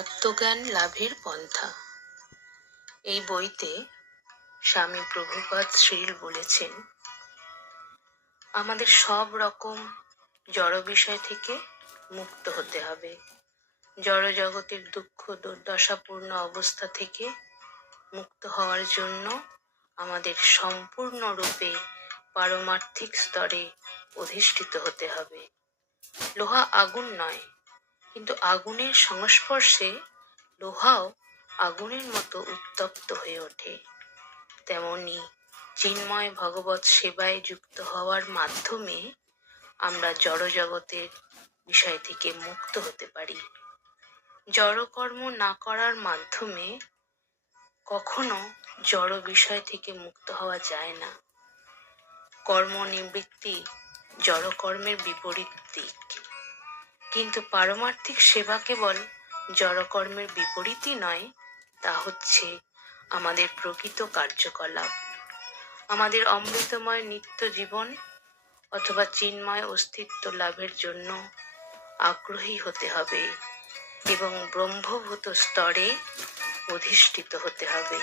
আত্মজ্ঞান লাভের পন্থা। এই বইতে স্বামী প্রভুপাদ শ্রীল বলেছেন, আমাদের সব রকম জড় বিষয় থেকে মুক্ত হতে হবে। জড় জগতের দুঃখ দুর্দশাপূর্ণ অবস্থা থেকে মুক্ত হওয়ার জন্য আমাদের সম্পূর্ণরূপে পারমার্থিক স্তরে অধিষ্ঠিত হতে হবে। লোহা আগুন নয়, কিন্তু আগুনের সংস্পর্শে লোহাও আগুনের মতো উত্তপ্ত হয়ে ওঠে। তেমনি চিন্ময় ভগবৎ সেবায় যুক্ত হওয়ার মাধ্যমে আমরা জড় জগতের বিষয় থেকে মুক্ত হতে পারি। জড়কর্ম না করার মাধ্যমে কখনো জড় বিষয় থেকে মুক্ত হওয়া যায় না। কর্ম নিবৃত্তি জড়কর্মের বিপরীত দিক, কিন্তু পারমার্থিক সেবা কেবল জড়কর্মের বিপরীতই নয়, তা হচ্ছে আমাদের প্রকৃত কার্যকলাপ। আমাদের অমৃতময় নিত্য জীবন অথবা চিন্ময় অস্তিত্ব লাভের জন্য আগ্রহী হতে হবে এবং ব্রহ্মভূত স্তরে অধিষ্ঠিত হতে হবে।